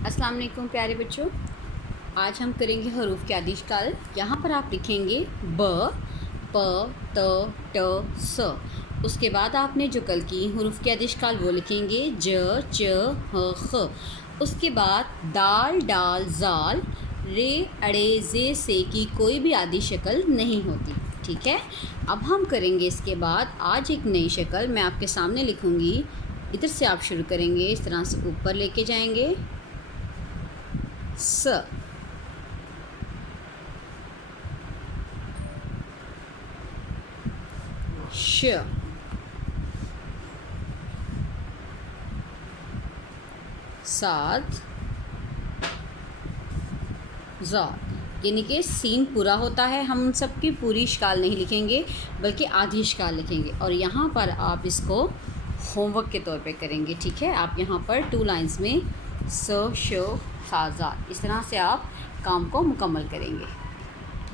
अस्सलाम वालेकुम प्यारे बच्चों। आज हम करेंगे हरूफ के आदिशकाल। यहाँ पर आप लिखेंगे ब, प, त, ट, स। उसके बाद आपने जो कल की हरूफ के आदिशकाल वो लिखेंगे ज, च, ह, ख। उसके बाद दाल, डाल, जाल, रे, अड़े, जे, से की कोई भी आदि शक्ल नहीं होती। ठीक है। अब हम करेंगे इसके बाद आज एक नई शक्ल मैं आपके सामने लिखूँगी। इधर से आप शुरू करेंगे, इस तरह से ऊपर लेके जाएंगे स, श, साथ, ज़ाल। यानी कि सीन पूरा होता है। हम उन सब की पूरी शक्ल नहीं लिखेंगे बल्कि आधी शक्ल लिखेंगे और यहाँ पर आप इसको होमवर्क के तौर पे करेंगे। ठीक है। आप यहाँ पर 2 लाइंस में स, श, सा, ज़ाल इस तरह से आप काम को मुकम्मल करेंगे।